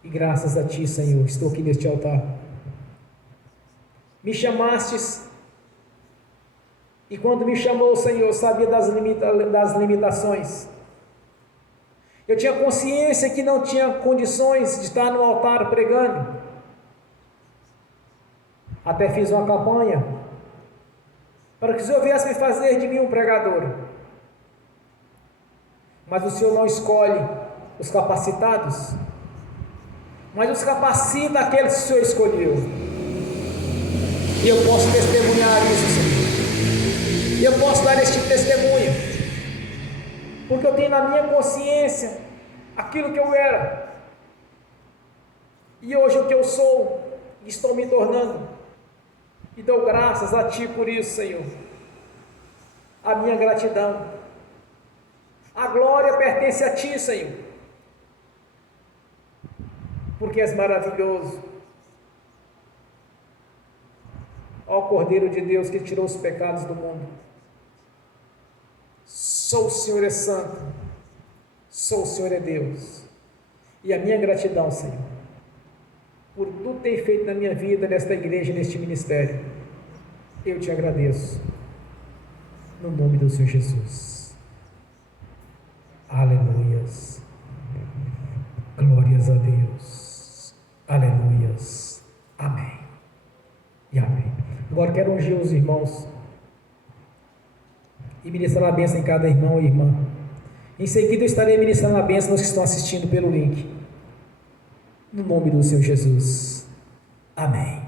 E graças a Ti, Senhor, estou aqui neste altar. Me chamastes, e quando me chamou, Senhor, eu sabia das limitações. Eu tinha consciência que não tinha condições de estar no altar pregando. Até fiz uma campanha para que o Senhor viesse me fazer de mim um pregador. Mas o Senhor não escolhe os capacitados, mas os capacita aqueles que o Senhor escolheu. E eu posso testemunhar isso, Senhor. E eu posso dar este testemunho, porque eu tenho na minha consciência aquilo que eu era, e hoje o que eu sou, estou me tornando, e dou graças a Ti por isso, Senhor. A minha gratidão, a glória pertence a Ti, Senhor, porque és maravilhoso. Ó Cordeiro de Deus que tirou os pecados do mundo, só o Senhor é santo, só o Senhor é Deus. E a minha gratidão, Senhor, por tudo que tem feito na minha vida, nesta igreja, neste ministério, eu te agradeço, no nome do Senhor Jesus. Aleluias, glórias a Deus, aleluias, amém e amém. Agora quero ungir os irmãos e ministrar a bênção em cada irmão e irmã. Em seguida eu estarei ministrando a bênção nos que estão assistindo pelo link, no nome do Senhor Jesus, amém.